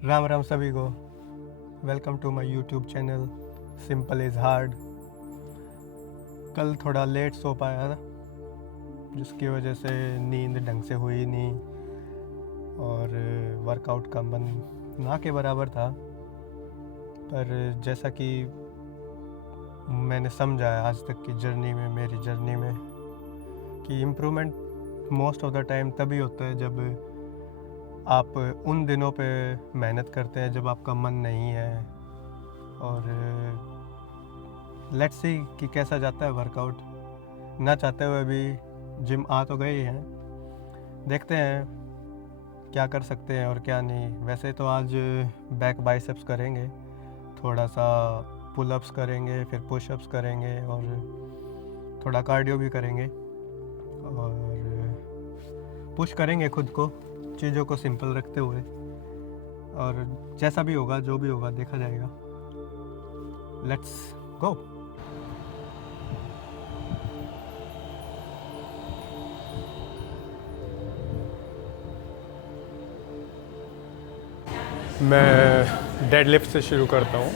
राम राम सभी को। Welcome to my YouTube channel simple is hard. कल थोड़ा लेट सो पाया था, जिसकी वजह से नींद ढंग से हुई नहीं और वर्कआउट का मन ना के बराबर था। पर जैसा कि मैंने समझा है आज तक की जर्नी में, मेरी जर्नी में, कि improvement most of the time तभी होता है जब आप उन दिनों पे मेहनत करते हैं जब आपका मन नहीं है। और लेट्स सी कि कैसा जाता है वर्कआउट। ना चाहते हुए भी जिम आ तो गए ही हैं, देखते हैं क्या कर सकते हैं और क्या नहीं। वैसे तो आज बैक बाइसेप्स करेंगे, थोड़ा सा पुलअप्स करेंगे, फिर पुशअप्स करेंगे और थोड़ा कार्डियो भी करेंगे और पुश करेंगे खुद को, चीज़ों को सिंपल रखते हुए। और जैसा भी होगा, जो भी होगा, देखा जाएगा। Let's go. मैं डेडलिफ्ट से शुरू करता हूँ।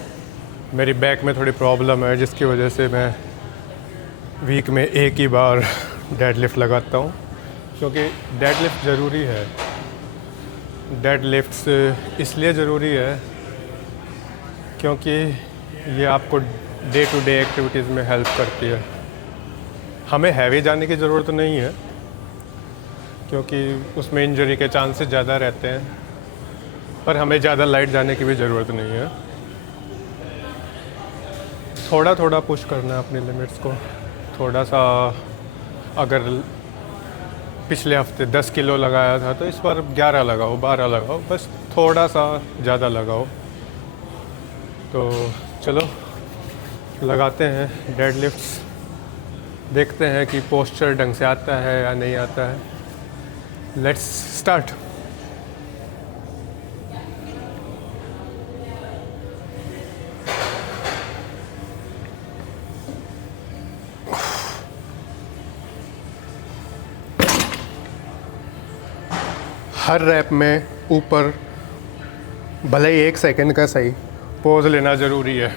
मेरी बैक में थोड़ी प्रॉब्लम है, जिसकी वजह से मैं वीक में एक ही बार डेडलिफ्ट लगाता हूँ, क्योंकि डेडलिफ्ट ज़रूरी है। डेडलिफ्ट इसलिए ज़रूरी है क्योंकि ये आपको डे टू डे एक्टिविटीज़ में हेल्प करती है। हमें हैवी जाने की ज़रूरत नहीं है, क्योंकि उसमें इंजरी के चांसेस ज़्यादा रहते हैं, पर हमें ज़्यादा लाइट जाने की भी ज़रूरत नहीं है। थोड़ा थोड़ा पुश करना है अपनी लिमिट्स को। थोड़ा सा, अगर पिछले हफ्ते 10 किलो लगाया था तो इस बार 11 लगाओ, 12 लगाओ, बस थोड़ा सा ज़्यादा लगाओ। तो चलो लगाते हैं डेडलिफ्ट्स, देखते हैं कि पोस्चर ढंग से आता है या नहीं आता है। Let's start. हर रैप में ऊपर भले ही 1 सेकंड का सही पॉज लेना ज़रूरी है।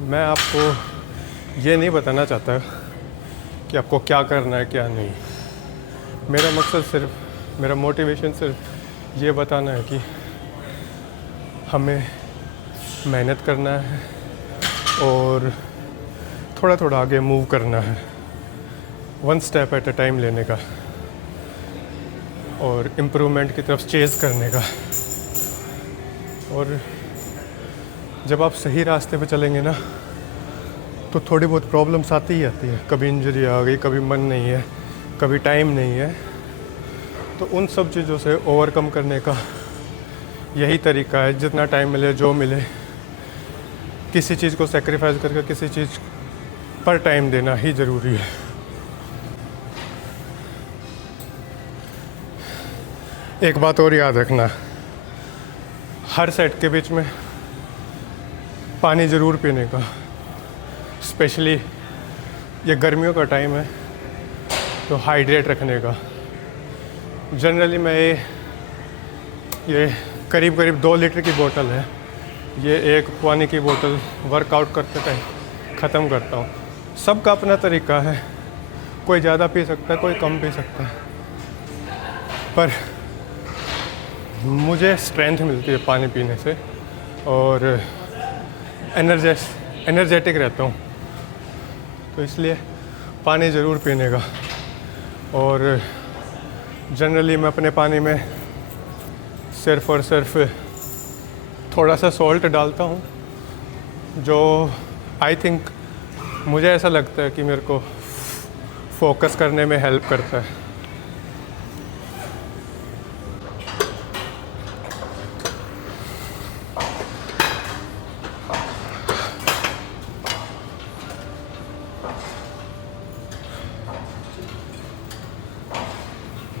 मैं आपको ये नहीं बताना चाहता कि आपको क्या करना है क्या नहीं। मेरा मकसद सिर्फ, मेरा मोटिवेशन सिर्फ ये बताना है कि हमें मेहनत करना है और थोड़ा थोड़ा आगे मूव करना है, 1 स्टेप एट अ टाइम लेने का और इम्प्रूवमेंट की तरफ चेज़ करने का। और जब आप सही रास्ते पे चलेंगे ना, तो थोड़ी बहुत प्रॉब्लम्स आती ही आती है। कभी इंजरी आ गई, कभी मन नहीं है, कभी टाइम नहीं है। तो उन सब चीज़ों से ओवरकम करने का यही तरीका है, जितना टाइम मिले, जो मिले, किसी चीज़ को सेक्रीफाइस करके किसी चीज़ पर टाइम देना ही ज़रूरी है। एक बात और याद रखना, हर सेट के बीच में पानी ज़रूर पीने का। स्पेशली ये गर्मियों का टाइम है, तो हाइड्रेट रखने का। जनरली मैं ये करीब करीब 2 लीटर की बोतल है, ये एक पानी की बोतल वर्कआउट करते टाइम ख़त्म करता हूँ। सबका अपना तरीका है, कोई ज़्यादा पी सकता है, कोई कम पी सकता है, पर मुझे स्ट्रेंथ मिलती है पानी पीने से और एनर्जेटिक रहता हूँ। तो इसलिए पानी ज़रूर पीने का। और जनरली मैं अपने पानी में सिर्फ़ और सिर्फ थोड़ा सा सॉल्ट डालता हूँ, जो आई थिंक मुझे ऐसा लगता है कि मेरे को फोकस करने में हेल्प करता है।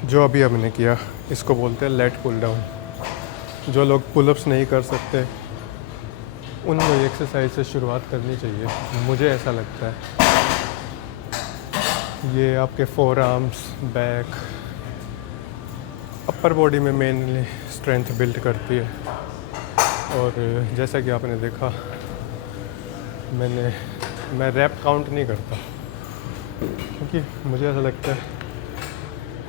जो अभी हमने किया इसको बोलते हैं लेट पुल डाउन। जो लोग पुलअप्स नहीं कर सकते उनको ये एक्सरसाइज से शुरुआत करनी चाहिए, मुझे ऐसा लगता है। ये आपके four arms, back, upper body में मेनली स्ट्रेंथ बिल्ड करती है। और जैसा कि आपने देखा मैं रैप काउंट नहीं करता, क्योंकि मुझे ऐसा लगता है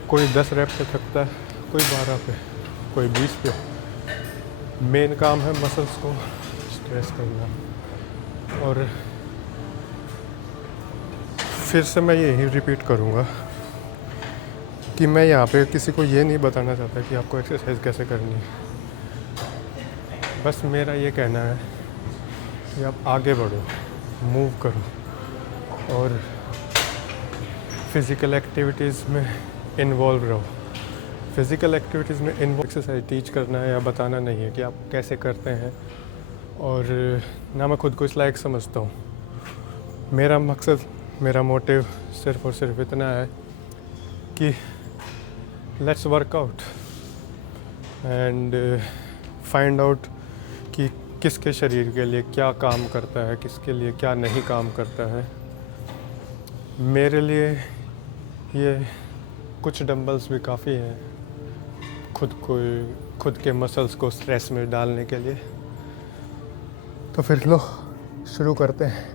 कोई 10 रैप पे थकता है, कोई 12 पे, कोई 20 पे। मेन काम है मसल्स को स्ट्रेस करना। और फिर से मैं यही रिपीट करूँगा कि मैं यहाँ पे किसी को ये नहीं बताना चाहता कि आपको एक्सरसाइज कैसे करनी है। बस मेरा ये कहना है कि आप आगे बढ़ो, मूव करो और फिज़िकल एक्टिविटीज़ में इन्वॉल्व रहो। फिज़िकल एक्टिविटीज़ में एक्सरसाइज टीच करना है या बताना नहीं है कि आप कैसे करते हैं। और ना मैं खुद को इस लायक समझता हूँ। मेरा मकसद, मेरा मोटिव सिर्फ़ और सिर्फ इतना है कि let's work out and find out कि किसके शरीर के लिए क्या काम करता है, किसके लिए क्या नहीं काम करता है। मेरे लिए ये कुछ डंबल्स भी काफ़ी हैं खुद के मसल्स को स्ट्रेस में डालने के लिए। तो फिर लो शुरू करते हैं।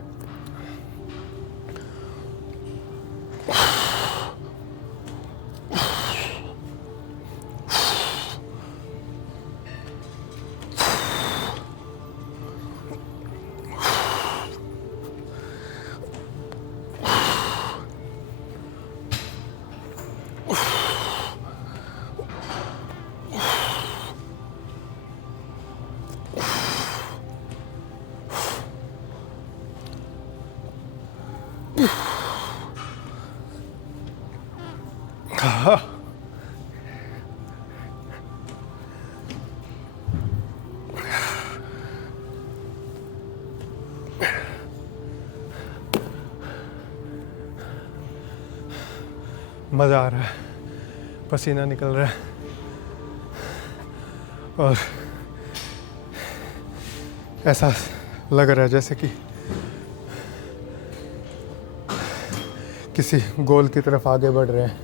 मज़ा आ रहा है, पसीना निकल रहा है और ऐसा लग रहा है जैसे कि किसी गोल की तरफ आगे बढ़ रहे हैं।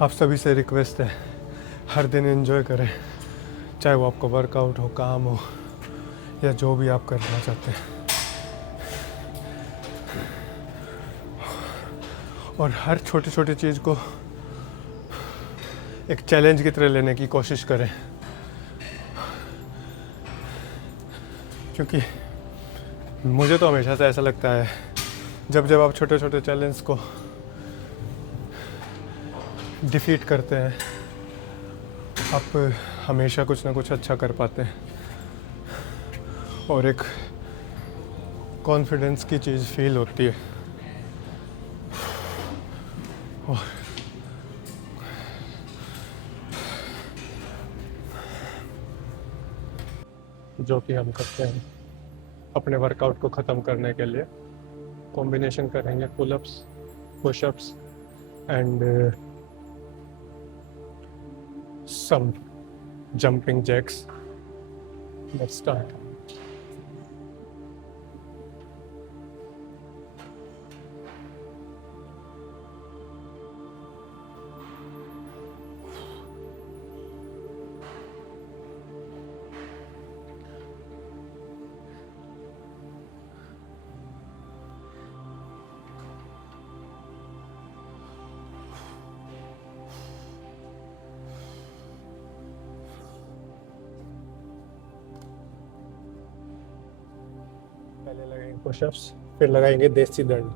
आप सभी से रिक्वेस्ट है, हर दिन एंजॉय करें, चाहे वो आपका वर्कआउट हो, काम हो या जो भी आप करना चाहते हैं। और हर छोटी छोटी चीज़ को एक चैलेंज की तरह लेने की कोशिश करें, क्योंकि मुझे तो हमेशा से ऐसा लगता है जब आप छोटे छोटे चैलेंज को डिफीट करते हैं, आप हमेशा कुछ ना कुछ अच्छा कर पाते हैं और एक कॉन्फिडेंस की चीज़ फील होती है। और जो कि हम करते हैं अपने वर्कआउट को ख़त्म करने के लिए। कॉम्बिनेशन करेंगे pullups, pushups and some jumping jacks. Let's start. पहले लगाएंगे पुशअप्स, फिर लगाएंगे देसी दंड।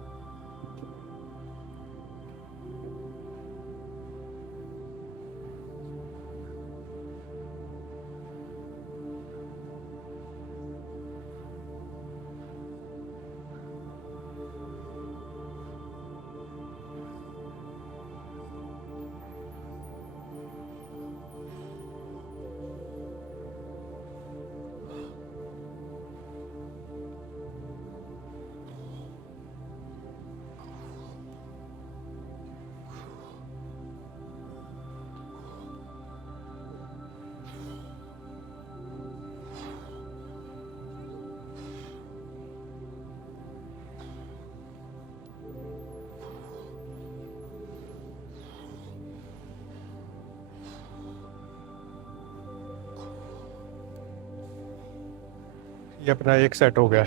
ये अपना एक सेट हो गया।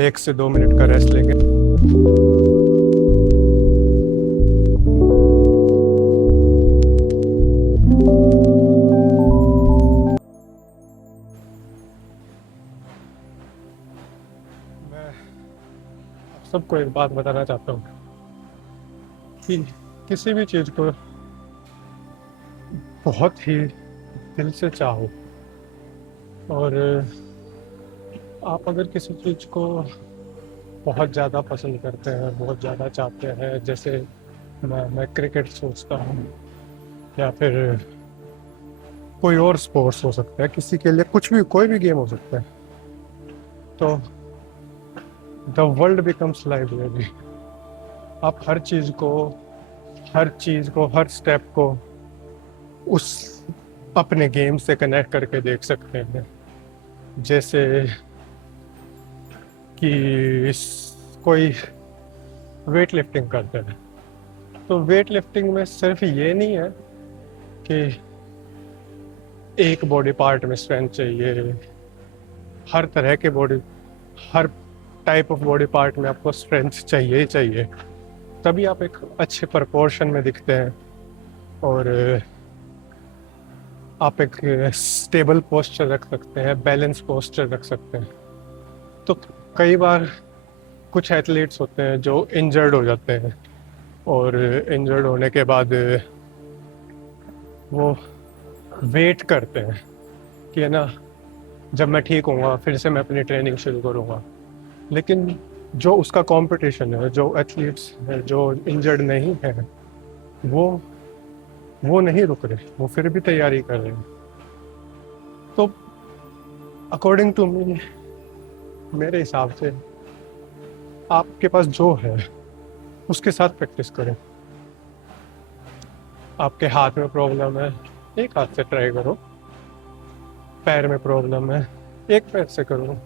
1 से 2 मिनट का रेस्ट लेंगे। मैं सबको एक बात बताना चाहता हूँ कि किसी भी चीज़ को बहुत ही दिल से चाहो, और आप अगर किसी चीज़ को बहुत ज़्यादा पसंद करते हैं, बहुत ज़्यादा चाहते हैं, जैसे मैं क्रिकेट सोचता हूँ, या फिर कोई और स्पोर्ट्स हो सकता है, किसी के लिए कुछ भी, कोई भी गेम हो सकता है, तो द वर्ल्ड बिकम्स लाइब्रेरी। आप हर चीज़ को, हर स्टेप को उस अपने गेम से कनेक्ट करके देख सकते हैं। जैसे कि कोई वेट लिफ्टिंग करते हैं, तो वेट लिफ्टिंग में सिर्फ ये नहीं है कि एक बॉडी पार्ट में स्ट्रेंथ चाहिए, हर तरह के हर टाइप ऑफ बॉडी पार्ट में आपको स्ट्रेंथ चाहिए ही चाहिए, तभी आप एक अच्छे प्रपोर्शन में दिखते हैं और आप एक स्टेबल पोस्चर रख सकते हैं, बैलेंस पोस्चर रख सकते हैं। तो कई बार कुछ एथलीट्स होते हैं जो इंजर्ड हो जाते हैं, और इंजर्ड होने के बाद वो वेट करते हैं कि है ना, जब मैं ठीक होऊंगा फिर से मैं अपनी ट्रेनिंग शुरू करूँगा। लेकिन जो उसका कंपटीशन है, जो एथलीट्स हैं जो इंजर्ड नहीं है, वो नहीं रुक रहे, वो फिर भी तैयारी कर रहे हैं। तो अकॉर्डिंग टू मी, मेरे हिसाब से आपके पास जो है उसके साथ प्रैक्टिस करें। आपके हाथ में प्रॉब्लम है, एक हाथ से ट्राई करो। पैर में प्रॉब्लम है, एक पैर से करो।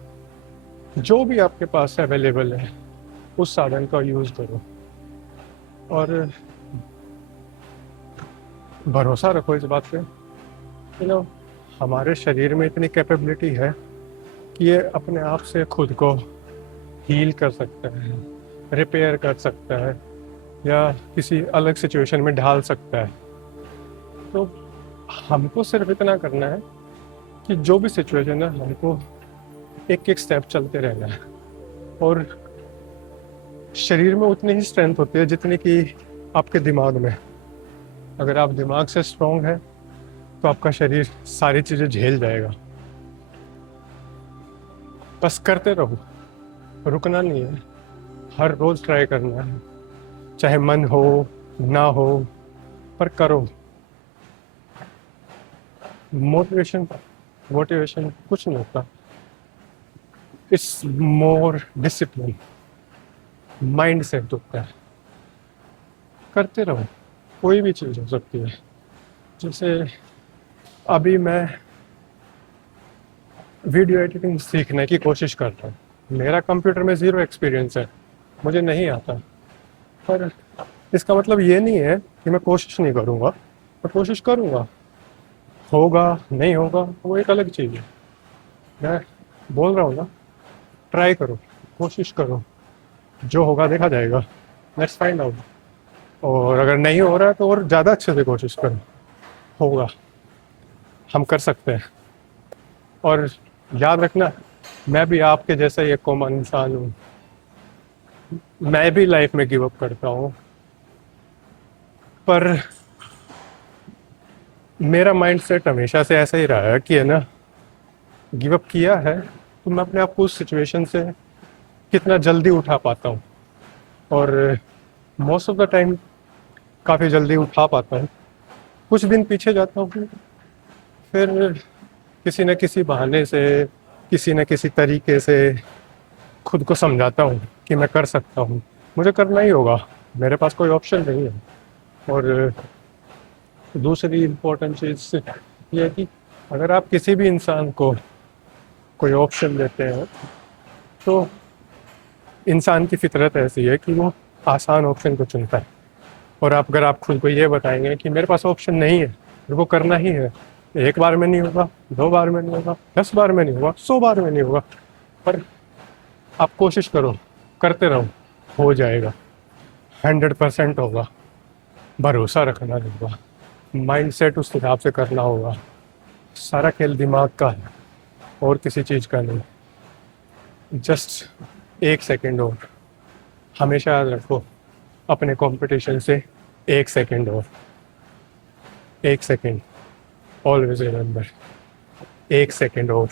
जो भी आपके पास अवेलेबल है उस साधन का यूज़ करो, और भरोसा रखो इस बात पे, हमारे शरीर में इतनी कैपेबिलिटी है कि ये अपने आप से खुद को हील कर सकता है, रिपेयर कर सकता है, या किसी अलग सिचुएशन में ढाल सकता है। तो हमको सिर्फ इतना करना है कि जो भी सिचुएशन है, हमको एक एक स्टेप चलते रहना है, और शरीर में उतनी ही स्ट्रेंथ होती है जितनी कि आपके दिमाग में। अगर आप दिमाग से स्ट्रॉन्ग है तो आपका शरीर सारी चीज़ें झेल जाएगा। बस करते रहो, रुकना नहीं है, हर रोज़ ट्राई करना है, चाहे मन हो ना हो, पर करो। मोटिवेशन मोटिवेशन कुछ नहीं होता, it's more discipline, mind set होता है। करते रहो, कोई भी चीज़ हो सकती है। जैसे अभी मैं वीडियो एडिटिंग सीखने की कोशिश कर रहा हूँ, मेरा कंप्यूटर में ज़ीरो एक्सपीरियंस है, मुझे नहीं आता। पर इसका मतलब ये नहीं है कि मैं कोशिश नहीं करूँगा, मैं कोशिश करूँगा। होगा नहीं होगा वो एक अलग चीज़ है। मैं बोल रहा हूँ ना, ट्राई करो, कोशिश करो, जो होगा देखा जाएगा, लेट्स फाइंड आउट। और अगर नहीं हो रहा है तो और ज़्यादा अच्छे से कोशिश करो, होगा, हम कर सकते हैं। और याद रखना, मैं भी आपके जैसा ही एक कॉमन इंसान हूँ, मैं भी लाइफ में गिव अप करता हूँ, पर मेरा माइंड सेट हमेशा से ऐसा ही रहा है कि है ना, गिव अप किया है तो मैं अपने आप को उस सिचुएशन से कितना जल्दी उठा पाता हूँ। और मोस्ट ऑफ द टाइम काफ़ी जल्दी उठा पाता हूँ। कुछ दिन पीछे जाता हूँ, फिर किसी न किसी बहाने से, किसी न किसी तरीके से खुद को समझाता हूँ कि मैं कर सकता हूँ, मुझे करना ही होगा, मेरे पास कोई ऑप्शन नहीं है। और दूसरी इम्पोर्टेंट चीज़ ये है कि अगर आप किसी भी इंसान को कोई ऑप्शन देते हैं तो इंसान की फितरत ऐसी है कि वो आसान ऑप्शन को चुनता है। और आप अगर आप खुद को ये बताएंगे कि मेरे पास ऑप्शन नहीं है, मेरे को करना ही है, एक बार में नहीं होगा, 2 बार में नहीं होगा, 10 बार में नहीं होगा, 100 बार में नहीं होगा, पर आप कोशिश करो, करते रहो, हो जाएगा, 100% होगा। भरोसा रखना होगा, माइंड सेट उस हिसाब से करना होगा। सारा खेल दिमाग का है और किसी चीज़ का नहीं। जस्ट 1 सेकेंड और, हमेशा याद रखो, अपने कंपटीशन से 1 सेकेंड और, 1 सेकेंड, ऑलवेज रिमेंबर, 1 सेकेंड और।